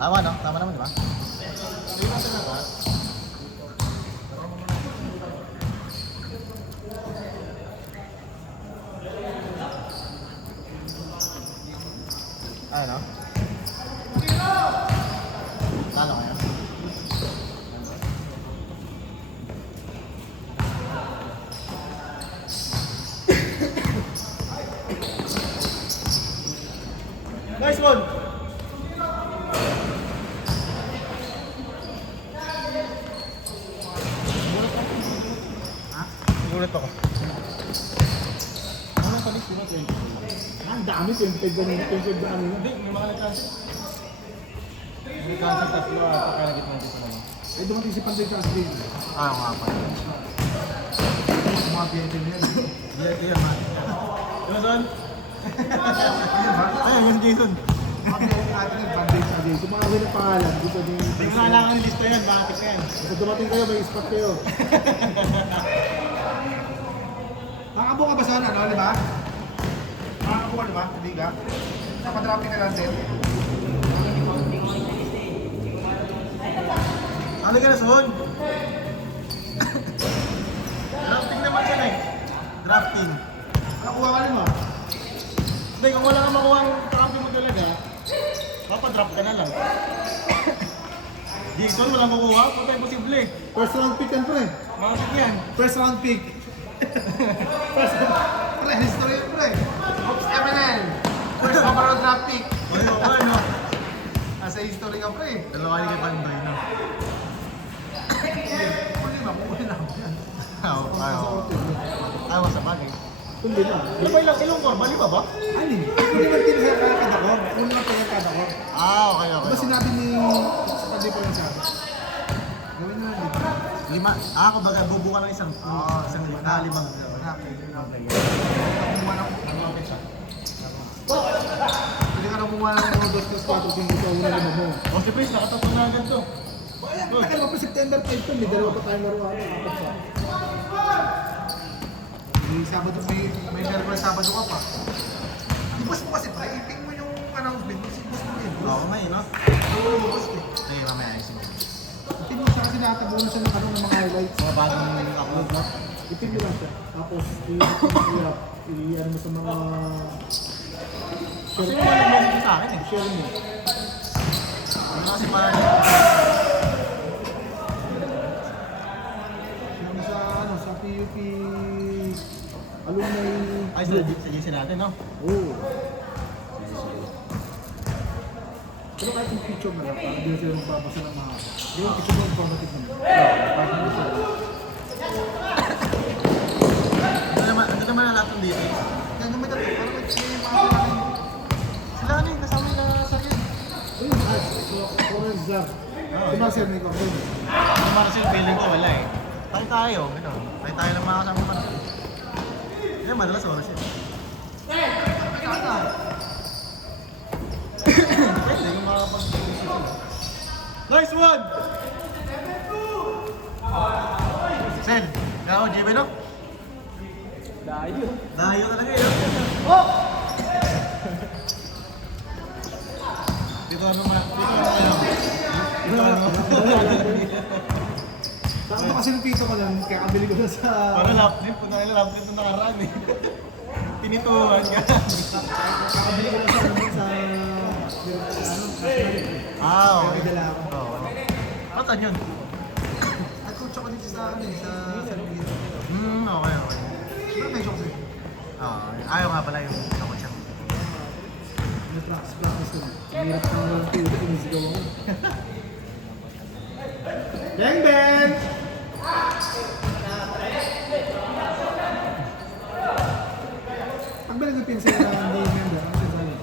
Tama, no? Tama naman, di ba? Ay, no? Talo kayo. Nice one! Ha? Sigulit ako. Ano pa rin? Ang dami, 25 ganun, 25 ganun. Hindi, may mga nag-cancel. May cancel tatlo at kaya nagit mo dito naman. Eh, dumating si Panday Castle. Ah, nga pa. Mga PNT na yan. Iya, iya, man. Jason? Ayun, yung Jason. Mga PNT natin yung Panday Castle. Tumawag ng pangalan. Gusto din yung... Hindi mo na kailangan ng lista yan, bakit ka yan? Pag dumating kayo, may spot kayo. Nakakabo ka ba sa ano, di ba? Nakakabo ka, di ba? Hindi ka? Napadrapin ka lang din. Ano ka na, Son? Drafting naman yan eh. Drafting. Nakuha ka rin mo? Hindi, kung wala kang makuha ang drafting mo talaga, papadraft ka na lang. Jason, walang makuha? Puta, imposible. First round pick yan, pre. Makasik yan. First round pick. First round pre, history yun, pre. Oops, MNL. First overall draft pick. Ay, okay, no? Nasa history ka, pre. Dalawa kayo kay Pandoy, no? Huli na, huli na. Oo, ayaw. Ayaw sa bagay. Kundi na. Ano ba ilang korba? Lima ba? Alin? Hindi naman tinasaya kaya kadakor. Una lang kaya kadakor. Ah, okay, okay. Diba sinabi ni... Sa pandi po yung sabi. Gawin na lang dito. Lima. Ah, kumbaga, bubuka ng isang lima. Ah, limang. Pwede ka na kumuha ng mga 2 plus 4 kung ito una naman mo. O, si Prince, nakatatlo na agad to. Ayan, tagal mo pa September 5 to. May dalawa pa tayong laro. Apat pa. May Sabado, may Merkules Sabado ka pa. Ibus mo kasi pre, iping mo yung announcement. Ibus mo yun. Oo, may, no? Ibus mo. Sige, mamaya ayusin mo. Iping mo siya kasi nakatabo na siya ng ng mga highlights. Mga bagong upload, no? Iping mo lang siya. Tapos, i-ano mo sa mga... Kasi yung mga nag-message sa akin, eh. Share mo. Ano kasi parang... Yung sa, ano, sa PUP... Alumni... Ay, sa natin, no? Oo. Pero kahit yung picture na lang, parang hindi na sila magbabasa ng mga... Yung picture mo informative naman. Parang hindi sila. Ano naman ang lahat ng dito? Kaya naman ito, parang may sila yung mga pangalan. Sila ano yung kasama yung sa akin? Ayun, Coral Zar. Si Marcel may kapatid. Yung Marcel, feeling ko wala eh. Tayo, gano'n. Tayo lang mga kasama Marcel. Yan, madalas oras yun. Pwede yung mga pag-isip. Nice one! Sen, ikaw, JB, no? Dayo talaga yun. Oh! Dito ano man. Dito ano. Takot kasi ng pito ko lang, kaya kabili ko na sa... Para laptop, punta nila laptop na nakaraan eh. Tinituhan ka. Kakabili ko lang sa... Ah, Kaya may okay. dala ako. Oo. Patan yun? At coach ako dito sa akin sa San Miguel. Okay. Siyempre may shock din. Ayaw nga pala yung ako siya. May practice ko. Ang hirap ng mga pito, pinisigaw ako. Bang bang! Pag ba nag-pinsa na hindi member, ano sinasabi?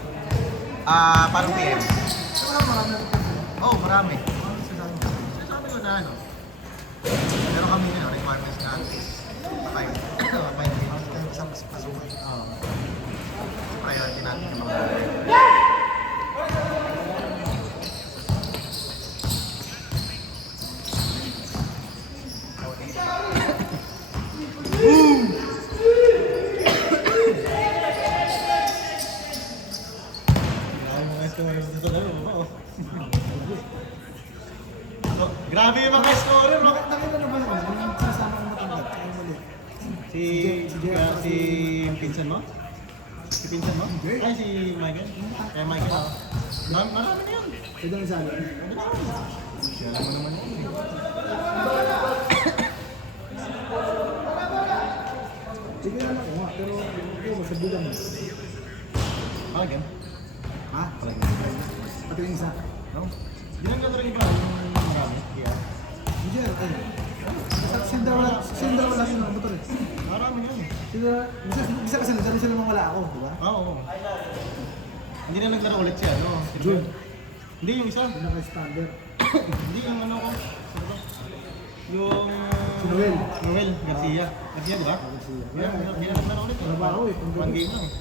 Parang PM. Marami na Oo, marami. Sabi ko na ano. Pero kami na, requirements na patay. May pasukan. Priority natin yung mga boom! Ito na yun, oo. So, grabe yung mga scorer, no? Nakita na ba naman? Yung sasama ng matangkad. Ay, mali. Si Pinsan mo? Si Pinsan mo? Hindi. Ay, si Michael? Kaya Michael, oh. Marami na yun. Ito ang isa. Siya alam mo naman yun. Sige na lang ako nga, pero ito, masabugan mo. Again? Ha? Pati yung isa. No? Ginagano rin ba yung marami? Yeah. Hindi yan, ay. Sindra wala yun ang motor eh. Marami na yun. Bisa kasi nagsabi sila mawala ako, di ba? Oo. Hindi na naglaro ulit siya, no? Si June. Hindi, yung isa. Yung naka-standard. Hindi, yung ano ko. Sino ba? Yung... Si Noel. Noel Garcia. Garcia, di ba? Garcia. Hindi na naglaro ulit. Ano ba ako eh? One game lang eh.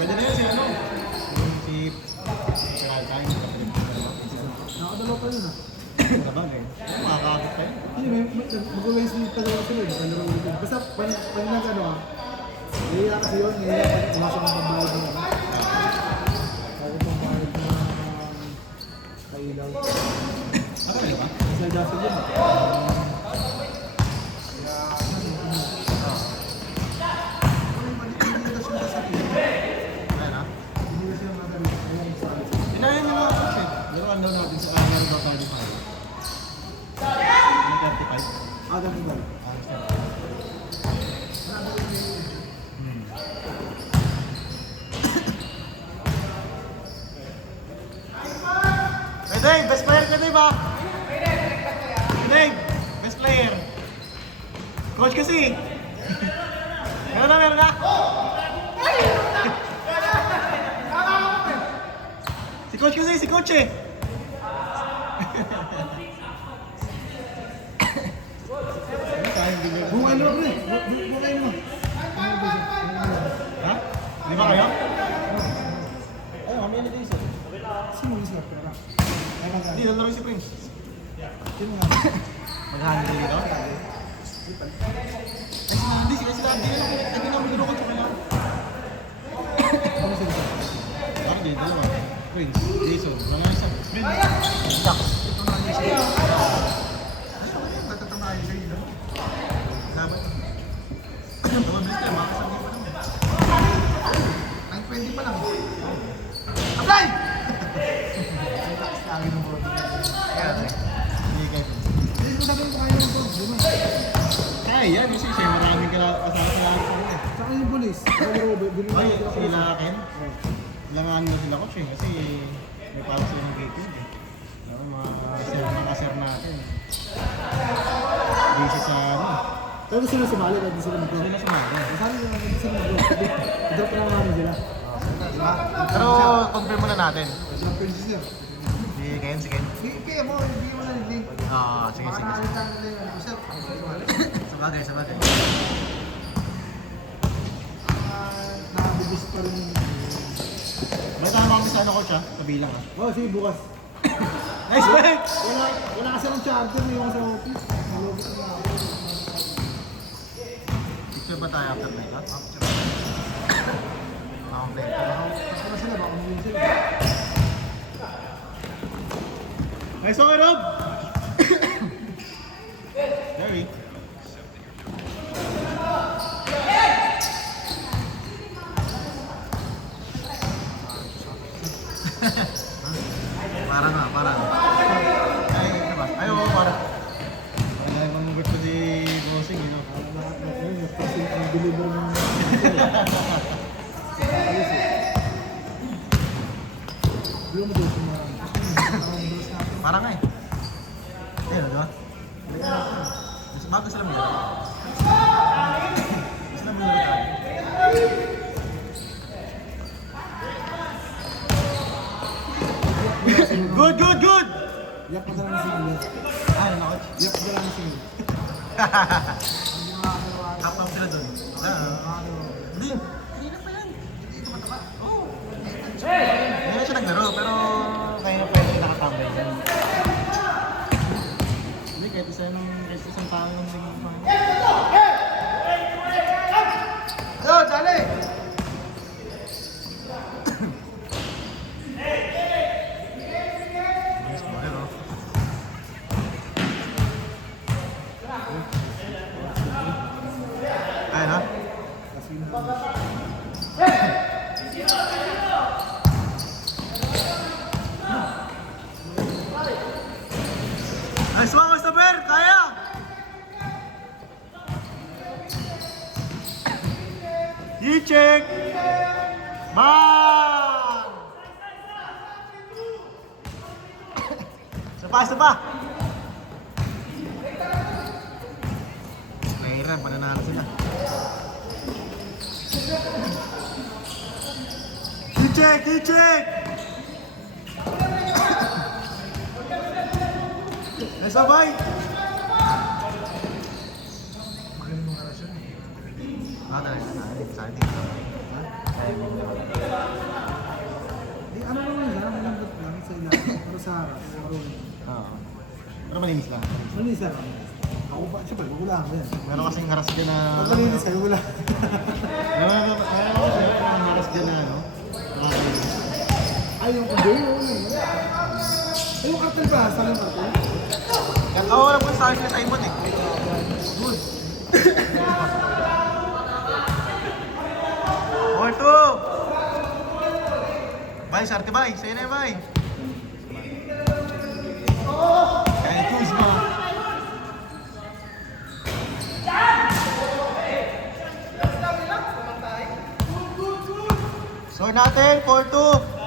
Pwede na yun si ano? Yung si... Peralta, yung kapatid. Nakadalaw pa yun ah. Ano ba eh? Makakakit tayo. Hindi, mag-waste yung dalawa sila eh. Dalawa ulit yun. Basta pag nag-ano ah, nahiya kasi yun, nahiya pag umasok ng pagbayad mo. Ako pang bayad na kailaw. Ano ba? Diba? Slide after yun ah. Ayan ah. Hindi na siya madali. Ayaw ang sabi. Inahin yung mga coach eh. Laruan daw natin sa Ariel Bata di Palo. Ano 35? Dami ba? Hey Dave, best player ka Dave ah! Dave, best player! Coach kasi! Meron na? Si coach eh! Bungay mo pre! Bungay mo! Ha? Di ba kayo? Ay, kami na din sir. Sino yung isa? Hindi, nalaro si Prince. Sino nga? Mag-handle dito? Hindi, sila hindi namin ginukot sa kanya. Ano sila? Bakit di, dalawa. Prince, Jason, wala na siya. Jack. Ito na niya siya. Tatatamahin siya yun. Dapat. Tumabilis ka, makasagay pa naman. 9:20 pa lang. Apply! Lagi ng bro. Kaya, hindi kayo. Hindi ko sabihin ko kayo ng bro. Di ba? Kaya, kasi siya maraming kasama sa lahat sa kanya. Saka yung polis. Ay, sila Ken. Kailangan na sila coach eh, kasi may parang sila ng gate yun eh. Mga sir natin. Busy sa ano. Pero sila sumali kahit di sila mag-bro. Sila sumali. Sabi nila hindi sila mag-bro. I-drop na namin sila. Diba? Pero confirm muna natin. Sila princess niya. Si Ken, si Ken. Kaya mo, hindi mo na link. Sige. Makakalitan nila yun. Ano sir? Sabagay. Nakabibis pa rin yung... May tama kami sa ano coach ha? Kabilang ha? Oh, sige bukas. Nice work! Wala kasi ng charger, may yung sa office. Malobot na ako. Picture ba tayo after night ha? Picture. Play. Kasi na sila, baka mabili sila. Nice one, Rob! Jerry. Parang. Ay, ano ba? Ay, oo, parang. Parang ay mamugot ko si Bossing, you know. Lahat na kayo, kasi ang deliver ng... Hindi mo doon sa mga... Parang nga eh. Ayun, di ba? Mas bago sila mo. Mas na bulunod tayo. Good! Yak pa lang si Milo. Ano na, coach? Yak pa lang si Milo. Kapag sila dun. Hindi. Kanina pa yan. Hindi ko mataba. Oo. Hindi na siya naglaro, pero kaya na pwede nakatambay dyan. Hindi, kahit isang tao lang din yung mga. Yo, dali! Isa pa! Nahirap, pananalo sila. Kichek! Kichek! Nasabay! Magaling mong karasyon eh. Talaga sa atin. Di ano naman yan, malambot lang sa ilalim, pero sa harap, marunong. Oo. Pero malinis lang. Malinis lang. Ako ba, siyempre, magulang ko yan. Meron kasing haras dyan na... Pag malinis kayo, wala. Meron kasi yung haras dyan na ano. Ay, yung kundi, yun. Ay, yung kartel ba? Saan yung kartel? Kakawala po sa akin sa Simon eh. Good. Or two. Bay, sarte bay. Sa'yo na yung bay. Kaya quiz mo. Score natin, 4-2.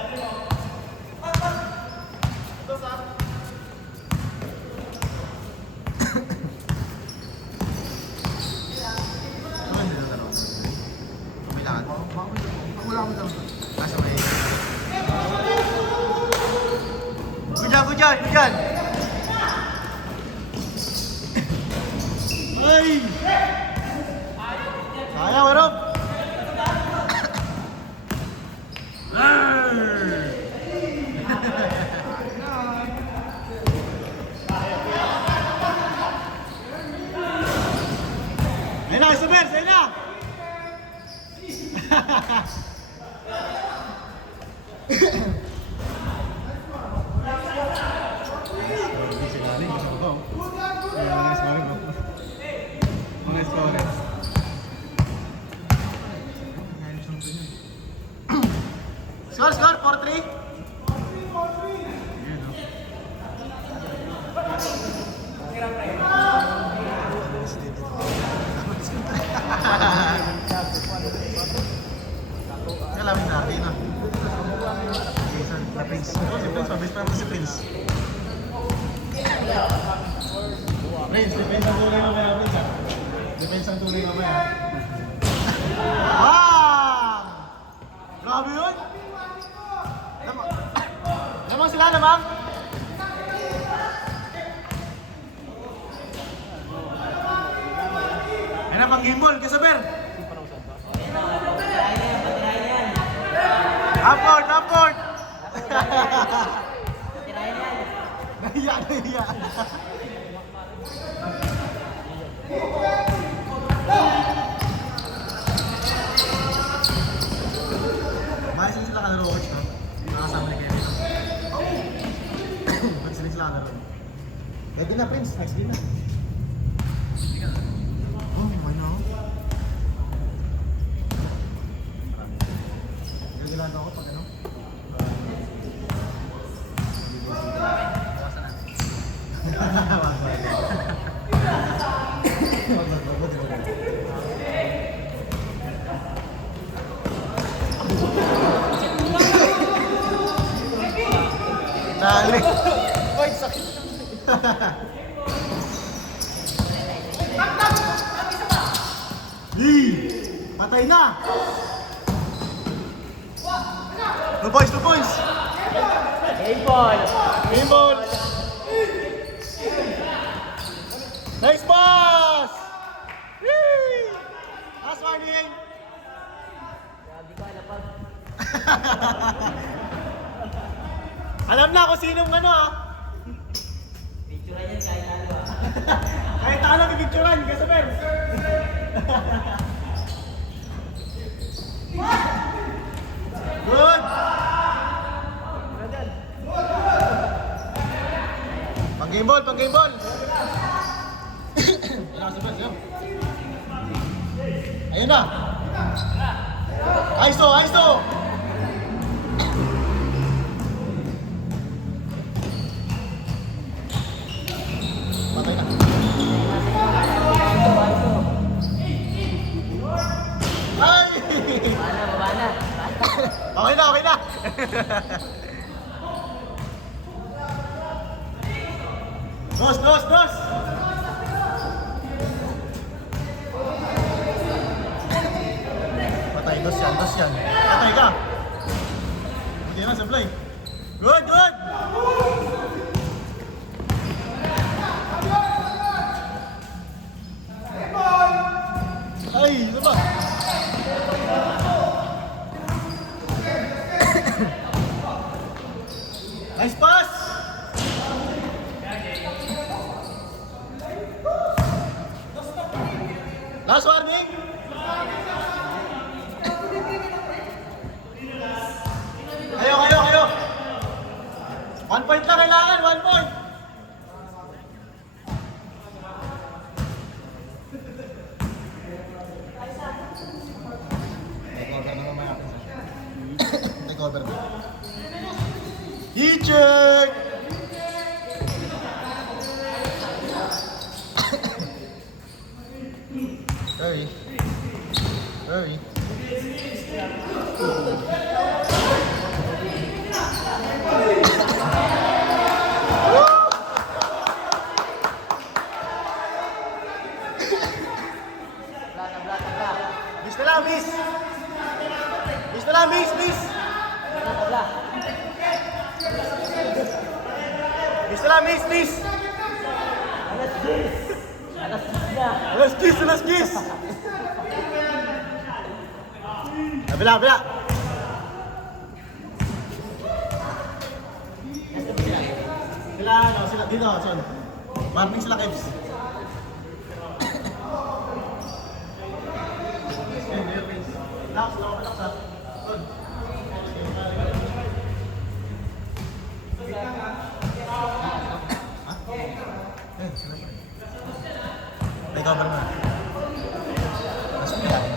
Hujan. Ay! Sayang, Rob. Ayun na, Isabel, sa'yo na! Score, 4-3. Kalamin natin na. Na Prince. Si Prince, mabis pa naman si Prince. Prince, defense ang tuloy mamaya, Prince ha. Defense ang tuloy mamaya. Wow! Grabe yun! Lamang sila, lamang! Yan na pang gimbal, Kasaber! Upward! Nahiya. Mahal sila kalaro coach no? Nakasama ni Kevin. Ba't sila kalaro? Pwede na Prince, next game na. Oh, why not? Gagilado ako pag ano? Dali. Oy, sakit. Patay na. 2 points. Game ball. Nice pass. Last warning. Grabe ka na pag. Alam na kung sinong ano ah. Picturean yan kahit ano ah. Kahit ano pipicturean, Kasaber. Good. Pang-game ball. Ayun na. ISO. Patay na. Ay! Baba na. Okay na. Dos, dos, dos! Patay, dos yan, dos yan. Patay ka! Hindi na, sablay. Good, good! Ay, ano ba? Nice pass! Last warning! Kayo! 1 point lang kailangan, 1 point! Take over na naman ako. Take over na. Teacher! Hurry. Hurry. Miss na lang, miss! Miss na lang, miss, miss! Miss na lang, miss, miss! Alas kiss, alas kiss! Bila, bila! Sila, ano, sila, dito, son. Marking sila, Kebs. Relax, relax, ha. Son. Ha? Eh, sila. May cover na. Mas may